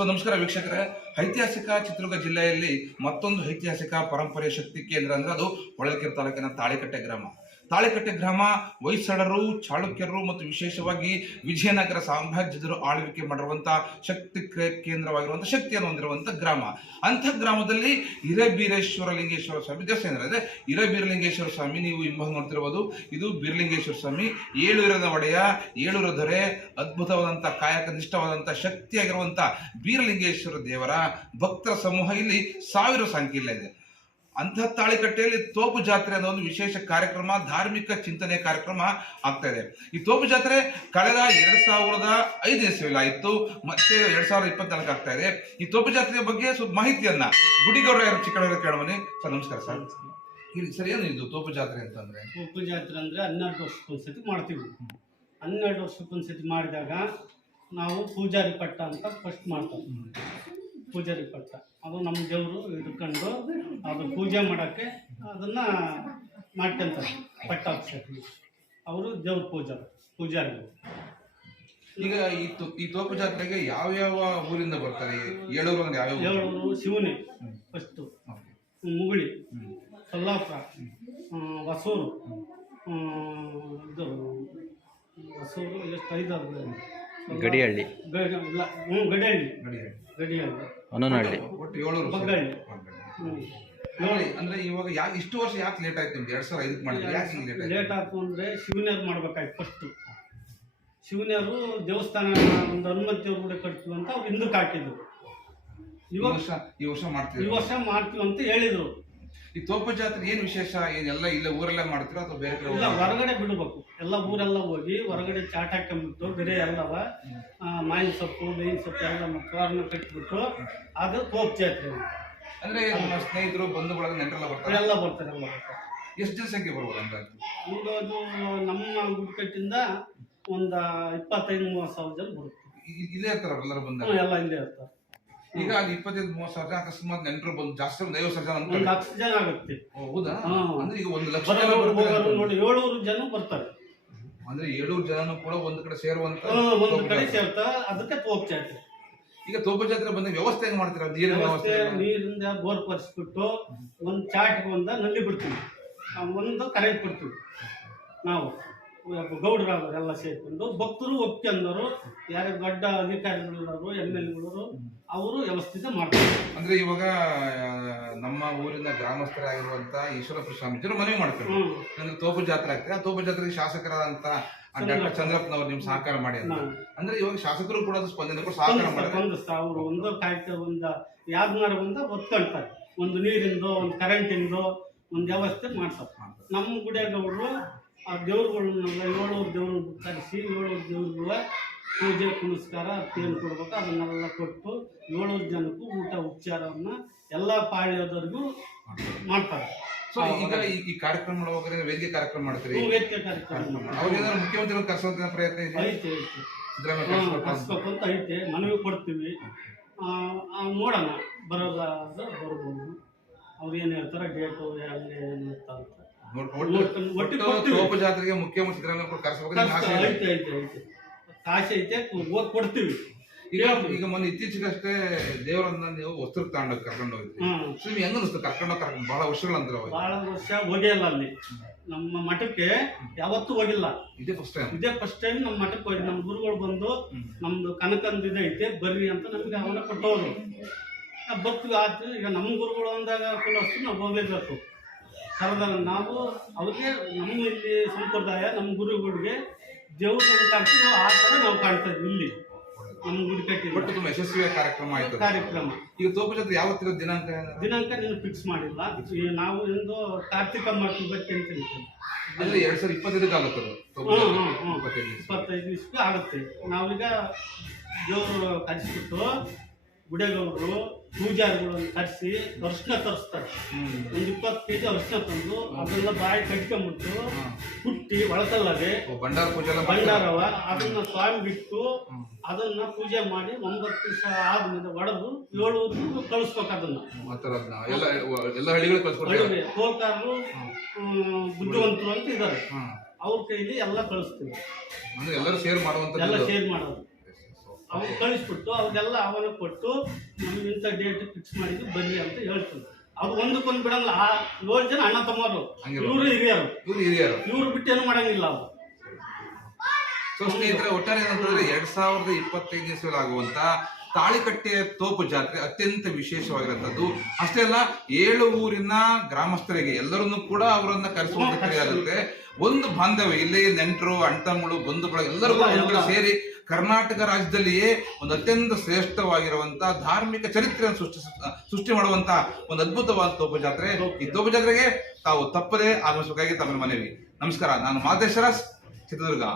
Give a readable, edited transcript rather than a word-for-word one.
ನಮಸ್ಕಾರ ವೀಕ್ಷಕರೇ. ಐತಿಹಾಸಿಕ ಚಿತ್ರದುರ್ಗ ಜಿಲ್ಲೆಯಲ್ಲಿ ಮತ್ತೊಂದು ಐತಿಹಾಸಿಕ ಪರಂಪರೆ ಶಕ್ತಿ ಕೇಂದ್ರ ಅಂದ್ರೆ ಅದು ಹೊಳಲ್ಕೆರೆ ತಾಲೂಕಿನ ತಾಳಿಕಟ್ಟೆ ಗ್ರಾಮ. ತಾಳಿಕಟ್ಟೆ ಗ್ರಾಮ ಹೊಯ್ಸಳರು, ಚಾಳುಕ್ಯರು ಮತ್ತು ವಿಶೇಷವಾಗಿ ವಿಜಯನಗರ ಸಾಮ್ರಾಜ್ಯದರು ಆಳ್ವಿಕೆ ಮಾಡಿರುವಂತಹ ಶಕ್ತಿ ಕೇಂದ್ರವಾಗಿರುವಂತಹ ಶಕ್ತಿಯನ್ನು ಹೊಂದಿರುವಂತಹ ಗ್ರಾಮ. ಅಂಥ ಗ್ರಾಮದಲ್ಲಿ ಹಿರೇಬೀರೇಶ್ವರ ಲಿಂಗೇಶ್ವರ ಸ್ವಾಮಿ ದೇವಸ್ಥಾನ ಇದೆ. ಹಿರೇಬೀರಲಿಂಗೇಶ್ವರ ಸ್ವಾಮಿ ನೀವು ಹಿಂಭಾಗ ನೋಡ್ತಿರಬಹುದು. ಇದು ಬೀರಲಿಂಗೇಶ್ವರ ಸ್ವಾಮಿ, ಏಳೂರಿನ ಒಡೆಯ, ಏಳೂರ ದೊರೆ, ಅದ್ಭುತವಾದಂತಹ ಕಾಯಕ ನಿಷ್ಠವಾದಂತಹ ಶಕ್ತಿಯಾಗಿರುವಂತಹ ಬೀರಲಿಂಗೇಶ್ವರ ದೇವರ ಭಕ್ತರ ಸಮೂಹ ಇಲ್ಲಿ ಸಾವಿರ ಸಂಖ್ಯೆಯಲ್ಲಿ ಇದೆ. ಅಂತಹ ತಾಳಿಕಟ್ಟೆಯಲ್ಲಿ ತೋಪು ಜಾತ್ರೆ ಅನ್ನೋ ಒಂದು ವಿಶೇಷ ಕಾರ್ಯಕ್ರಮ, ಧಾರ್ಮಿಕ ಚಿಂತನೆ ಕಾರ್ಯಕ್ರಮ ಆಗ್ತಾ ಇದೆ. ಈ ತೋಪು ಜಾತ್ರೆ ಕಳೆದ 2005 ಇಸ್ವಿಯಲ್ಲಿ ಆಯಿತು, ಮತ್ತೆ 2024 ಆಗ್ತಾ ಇದೆ. ಈ ತೋಪು ಜಾತ್ರೆಯ ಬಗ್ಗೆ ಸ್ವಲ್ಪ ಮಾಹಿತಿಯನ್ನ ಗುಡಿಗೌಡ ಚಿಕ್ಕಡವರ ಕೇಳಮನಿ. ಸರ್ ನಮಸ್ಕಾರ ಸರ್. ಸರ್ ಏನು ಇದು ತೋಪು ಜಾತ್ರೆ ಅಂತಂದ್ರೆ? ತೋಪು ಜಾತ್ರೆ ಅಂದ್ರೆ 12 ವರ್ಷಕ್ಕೊಂದ್ಸತಿ ಮಾಡ್ತೀವಿ. 12 ವರ್ಷಕ್ಕೊಂದ್ಸತಿ ಮಾಡಿದಾಗ ನಾವು ಪೂಜಾರಿ ಪಟ್ಟ ಅಂತ ಫಸ್ಟ್ ಮಾಡ್ತೀವಿ. ಪೂಜಾರಿ ಪಟ್ಟ ಅದು ನಮ್ಮ ದೇವರು ಹಿಡ್ಕೊಂಡು ಅದು ಪೂಜೆ ಮಾಡೋಕ್ಕೆ ಅದನ್ನು ಮಾಡ್ಕೊಂತಾರೆ. ಪಟ್ಟ ಹಾಕ್ಸಕ್ಕೆ ಅವರು ದೇವ್ರ ಪೂಜಾರಿಗಳು. ಈಗ ಈ ತೋಪು ಜಾತ್ರೆಗೆ ಯಾವ್ಯಾವ ಊರಿಂದ ಬರ್ತಾರೆ? ಏಳೂರು ಅಂದ್ರೆ ಯಾವ? ಏಳೂರು ಶಿವನೇ ಫಸ್ಟು, ಮುಗುಳಿ, ಸೊಲ್ಲಾಪುರ, ಹೊಸೂರು, ಇದು ಹೊಸೂರು ಎಷ್ಟು 5 ಗಡಿಹಳ್ಳಿ, ಗಡಿಹಳ್ಳಿ, ಹೊನ್ನನಹಳ್ಳಿ, ಒಟ್ಟು 7 ಬಗ್ಗಳ್ಳಿ. ಅಂದ್ರೆ ಇವಾಗ ಯಾಕೆ ಇಷ್ಟು ವರ್ಷ ಯಾಕೆ ಲೇಟ್ ಆಯ್ತು ನಿಮ್ಗೆ? 2005 ಮಾಡಿದ್ರೆ ಯಾಕೆ ಲೇಟ್ ಆಯ್ತು ಅಂದ್ರೆ ಶಿವನೇರು ಮಾಡ್ಬೇಕಾಯ್ತು ಫಸ್ಟ್. ಶಿವನೇರು ದೇವಸ್ಥಾನ ಒಂದು ಹನುಮಂತಿಯವ್ರ ಕೂಡ ಕಟ್ತೀವಿ ಅಂತ ಅವ್ರು ಹಿಂದಕ್ಕೆ ಹಾಕಿದ್ರು. ಈ ವರ್ಷ ಮಾಡ್ತೀವಿ, ಈ ವರ್ಷ ಮಾಡ್ತೀವಿ ಅಂತ ಹೇಳಿದ್ರು. ಈ ತೋಪು ಜಾತ್ರೆ ಏನ್ ವಿಶೇಷ? ಏನೆಲ್ಲ ಇಲ್ಲ ಊರಲ್ಲೇ ಮಾಡ್ತೀರಾ ಅಥವಾ ಬೇರೆ ಕಡೆ? ಇಲ್ಲ, ಹೊರಗಡೆ ಬಿಡಬೇಕು. ಎಲ್ಲ ಊರೆಲ್ಲ ಹೋಗಿ ಹೊರಗಡೆ ಚಾಟ್ ಹಾಕೊಂಡ್ಬಿಟ್ಟು ಬೇರೆ ಎಲ್ಲವ ಮಾವಿನ ಸೊಪ್ಪು, ಬೇವಿನ ಸೊಪ್ಪು ಎಲ್ಲ ತೋರಣ ಕಟ್ಟಿಬಿಟ್ಟು ಅದು ತೋಪು ಜಾತ್ರೆ. ಅಂದ್ರೆ ನಮ್ಮ ಸ್ನೇಹಿತರು, ಬಂಧು ಬಳಗ, ನೆಂಟರೆಲ್ಲ ಬರ್ತಾರೆ? ಎಲ್ಲ ಬರ್ತಾರೆ. ಎಷ್ಟು ಜನಸಂಖ್ಯೆ ಬರ್ಬೋದು ಅಂತ? ಈಗ ಅದು ನಮ್ಮ ಗುಡ್ಕಟ್ಟಿಂದ ಒಂದು 25-30 ಸಾವಿರ ಜನ ಬರುತ್ತೆ. ಇಲ್ಲೇ ಇರ್ತಾರ ಎಲ್ಲರೂ ಬಂದಾಗ? ಎಲ್ಲ ಇಲ್ಲೇ ಇರ್ತಾರೆ. ಈಗ ಅಲ್ಲಿ 25-30 ಸಾವಿರ ಜನ ಅಕಸ್ಮಾತ್ ನೆಂಟರು ಬಂದು ಜಾಸ್ತಿ 50 ಜನ ಒಂದು 1,00,000 ಜನ ಆಗುತ್ತೆ. ಹೌದಾ? ಅಂದ್ರೆ ಈಗ 1,00,000 ನೋಡಿ 700 ಜನ ಬರ್ತಾರೆ. ಅಂದ್ರೆ 700 ಜನನು ಕೂಡ ಒಂದ್ ಕಡೆ ಸೇರುವಂತ ಒಂದು ಕಡೆ ಸೇರ್ತಾ, ಅದಕ್ಕೆ ತೋಪು ಜಾತ್ರೆ. ಈಗ ತೋಪು ಜಾತ್ರೆ ಬಂದ ವ್ಯವಸ್ಥೆ ಹೆಂಗ್ ಮಾಡ್ತೀರಾ? ನೀರಿನ ವ್ಯವಸ್ಥೆ? ನೀರಿಂದ ಬೋರ್ ಪರಿಸ್ಬಿಟ್ಟು ಒಂದು ಚಾಟ್ಗೆ ನಲ್ಲಿ ಬಿಡ್ತೀವಿ, ಒಂದು ಕರೆಂಟ್ ಬಿಡ್ತೀವಿ. ನಾವು ಗೌಡ್ರು ಎಲ್ಲ ಸೇರ್ಕೊಂಡು ಭಕ್ತರು ಒಪ್ಕೊಂಡವರು, ಯಾರು ದೊಡ್ಡ ಅಧಿಕಾರಿಗಳು, MLA ಅವರು ವ್ಯವಸ್ಥಿತ ಮಾಡ್ತಾರೆ. ಅಂದ್ರೆ ಇವಾಗ ನಮ್ಮ ಊರಿನ ಗ್ರಾಮಸ್ಥರಾಗಿರುವಂತ ಈಶ್ವರಪ್ಪ ಸ್ವಾಮೀಜಿಯವರು ಮನವಿ ಮಾಡ್ತಾರೆ, ಅಂದ್ರೆ ತೋಪು ಜಾತ್ರೆ ಆಗ್ತದೆ, ಆ ತೋಪು ಜಾತ್ರೆಗೆ ಶಾಸಕರಾದಂತ ಡಾಕ್ಟರ್ ಚಂದ್ರಪ್ಪನವರು ನಿಮ್ ಸಹಕಾರ ಮಾಡಿ ಅಂತ. ಅಂದ್ರೆ ಇವಾಗ ಶಾಸಕರು ಕೂಡ ಸ್ಪಂದನೆ ಕೂಡ ಸಹಕಾರ ಮಾಡ್ತಾರೆ. ಅವರು ಒಂದು ಕಾಯ್ದೆ ಒಂದು ಯಾವ್ದಾರ ಒತ್ಕೊಳ್ತಾರೆ. ಒಂದು ನೀರಿಂದು, ಒಂದು ಕರೆಂಟಿಂದು ಒಂದು ವ್ಯವಸ್ಥೆ ಮಾಡ್ತಾರೆ. ನಮ್ಮ ಗುಡಿಯಗೌಡರು ಆ ದೇವ್ರುಗಳನ್ನೆಲ್ಲ 7 ದೇವ್ರನ್ನ ಕರೆಸಿ 7 ದೇವ್ರಿಗೂ ಪೂಜೆ ಪುನಸ್ಕಾರ ಏನು ಕೊಡ್ಬೇಕು ಅದನ್ನೆಲ್ಲ ಕೊಟ್ಟು 7 ಜನಕ್ಕೂ ಊಟ ಉಪಚಾರವನ್ನ ಎಲ್ಲ ಪಾಳ್ಯದವ್ರಿಗೂ ಮಾಡ್ತಾರೆ. ಸೊ ಈಗ ಈ ಕಾರ್ಯಕ್ರಮ ಮಾಡುವಾಗ ವೇದಿಕೆ ಕಾರ್ಯಕ್ರಮ ಮಾಡ್ತೀರಿ? ವೇದಿಕೆ ಕಾರ್ಯಕ್ರಮ ಅವ್ರು ಏನಾದ್ರು ಮುಖ್ಯಮಂತ್ರಿ ಕರ್ಸೋಂತ ಪ್ರಯತ್ನ ಇದೆ? ಐತೆ ಕರ್ಸ್ಬೇಕು ಅಂತ ಐತೆ, ಮನವಿ ಕೊಡ್ತೀವಿ. ನೋಡೋಣ, ಬರೋದಾದ್ರೆ ಬರ್ಬೋದು. ಅವ್ರು ಏನು ಹೇಳ್ತಾರೆ ಡೇಟು ಏನು ಅಂತ ತೋಪು ಜಾತ್ರೆಗೆ ಮುಖ್ಯಮಂತ್ರಿ ಕರ್ಸಬೇಕು ಆಸೆ ಐತೆ, ಹೋಗಿ ಕೊಡ್ತೀವಿ. ಈಗ ಮೊನ್ನೆ ಇತ್ತೀಚೆಗಷ್ಟೇ ದೇವರನ್ನ ನೀವು ವಸ್ತ್ರ ತಗೊಂಡೋಗಿ ಕರ್ಕೊಂಡು ಹೋಗಿದ್ರಿ. ಹೆಂಗ ಅನಿಸ್ತು ಕರ್ಕೊಂಡು ಬಹಳ ವರ್ಷಗಳಂತರ? ಬಹಳ ವರ್ಷ ಹೋಗಿಲ್ಲ ಅಲ್ಲಿ. ನಮ್ಮ ಮಠಕ್ಕೆ ಯಾವತ್ತೂ ಹೋಗಿಲ್ಲ. ಇದೇ ಫಸ್ಟ್ ಟೈಮ್ ನಮ್ಮ ಮಠಕ್ಕೆ ಹೋಗಿ. ನಮ್ಮ ಗುರುಗಳು ಬಂದು ನಮ್ದು ಕನಕಂದ ಐತೆ ಬರ್ರಿ ಅಂತ ನಮ್ಗೆ ಅವನ್ನ ಕೊಟ್ಟವರು. ಬರ್ತೀವಿ ಆಯ್ತು. ಈಗ ನಮ್ಮ ಗುರುಗಳು ಅಂದಾಗ ಅಷ್ಟು ನಾವು ಹೋಗ್ಲೇಬೇಕು. ಕರೆದಾಗ ನಾವು ಅವ್ರಿಗೆ ನಮ್ಮ ಇಲ್ಲಿ ಸಂಪ್ರದಾಯ, ನಮ್ಮ ಗುರುಗಳಿಗೆ ದೇವ್ರ ಕಾಣ್ತೀವಿ, ನಾವು ಆ ಥರ ನಾವು ಕಾಣ್ತಾ ಇದ್ವಿ ಇಲ್ಲಿ ನಮ್ಮ ಗುಡಿ ಕಟ್ಟಿ. ಒಟ್ಟು ತುಂಬ ಯಶಸ್ವಿ ಕಾರ್ಯಕ್ರಮ ಆಯ್ತು. ಈಗ ತೋಪು ಜಾತ್ರೆ ಯಾವತ್ತಿರೋ ದಿನಾಂಕ ನೀನು ಫಿಕ್ಸ್ ಮಾಡಿಲ್ಲ. ನಾವು ಎಂದು ಕಾರ್ತಿಕ ಮಾಡ್ತೀವಿ ಬಗ್ಗೆ ಅಂತ ಹೇಳ್ತೀವಿ. ಅಂದ್ರೆ 2025 ಆಗುತ್ತೆ. 25 ಇಷ್ಟು ಆಗುತ್ತೆ. ನಾವೀಗ ದೇವರು ಕರೆಸ್ಬಿಟ್ಟು ಗುಡಿಗೌಡರು ಪೂಜಾರಿಗಳನ್ನು ಕರೆಸಿ ಅರಿಶಿನ ತರಿಸ್ತಾರೆ. ಒಂದು 20 kg ಅರಿಶಿನ ತಂದು ಅದೆಲ್ಲ ಬಾಯಿ ಕಟ್ಕೊಂಡ್ಬಿಟ್ಟು ಕುಟ್ಟಿ ಒಳಕಲ್ಲದೆ ಭಂಡಾರವ ಅದನ್ನ ಸ್ವಾಮಿ ಬಿಟ್ಟು ಅದನ್ನ ಪೂಜೆ ಮಾಡಿ 9 ದಿವಸ ಆದ್ಮೇಲೆ ಒಡೆದು 7 ಊರಿಗೂ ಕಳಿಸ್ಬೇಕು. ಅದನ್ನ ತೋಲ್ಕಾರರು ಬುದ್ಧಿವಂತರು ಅಂತ ಇದ್ದಾರೆ, ಅವ್ರ ಕೈಲಿ ಎಲ್ಲ ಕಳಿಸ್ತೀವಿ. ಎಲ್ಲರೂ ಶೇರ್ ಮಾಡೋದು. ಅವ್ನು ಕಳಿಸ್ಬಿಟ್ಟು ಅವ್ರಿಗೆಲ್ಲ ಆಹ್ವಾನ ಕೊಟ್ಟು ನಮ್ಗೆ ಇಂಥ ಡೇಟ್ ಫಿಕ್ಸ್ ಮಾಡಿದ್ದು ಬರ್ರಿ ಅಂತ ಹೇಳ್ತೀವಿ. ಅದು ಒಂದಕ್ಕೊಂದು ಬಿಡಂಗಿಲ್ಲ. ಆ 7 ಜನ ಅಣ್ಣ ತಮ್ಮರು, ಇವರು ಹಿರಿಯರು, ಇವ್ರು ಬಿಟ್ಟು ಏನು ಮಾಡಂಗಿಲ್ಲ ಅವ್ರು. ಸೊ ಸ್ನೇಹಿತರೆ, ಒಟ್ಟಾರೆ ಏನಂತಂದ್ರೆ 2025 ಇಸ್ವಿಯಲ್ಲಿ ಆಗುವಂತ ತಾಳಿಕಟ್ಟೆ ತೋಪು ಜಾತ್ರೆ ಅತ್ಯಂತ ವಿಶೇಷವಾಗಿರುವಂತದ್ದು. ಅಷ್ಟೇ ಅಲ್ಲ, 7 ಊರಿನ ಗ್ರಾಮಸ್ಥರಿಗೆ ಎಲ್ಲರನ್ನೂ ಕೂಡ ಅವರನ್ನ ಕರೆಸುವಂತ ಕ್ರಿಯೆ. ಒಂದು ಬಾಂಧವ್ಯ, ಇಲ್ಲಿ ನೆಂಟರು, ಅಣ್ತಮ್ಮಳು, ಬಂಧುಗಳು ಎಲ್ಲರೂ ಕೂಡ ಒಂದು ಕಡೆ ಸೇರಿ ಕರ್ನಾಟಕ ರಾಜ್ಯದಲ್ಲಿಯೇ ಒಂದು ಅತ್ಯಂತ ಶ್ರೇಷ್ಠವಾಗಿರುವಂತಹ ಧಾರ್ಮಿಕ ಚರಿತ್ರೆಯನ್ನು ಸೃಷ್ಟಿ ಮಾಡುವಂತ ಒಂದು ಅದ್ಭುತವಾದ ತೋಪು ಜಾತ್ರೆ. ಈ ತೋಪು ಜಾತ್ರೆಗೆ ತಾವು ತಪ್ಪದೇ ಆಗಮಿಸಬೇಕಾಗಿ ತಮ್ಮ ಮನವಿ. ನಮಸ್ಕಾರ. ನಾನು ಮಾದೇಶ್ವರ, ಚಿತ್ರದುರ್ಗ.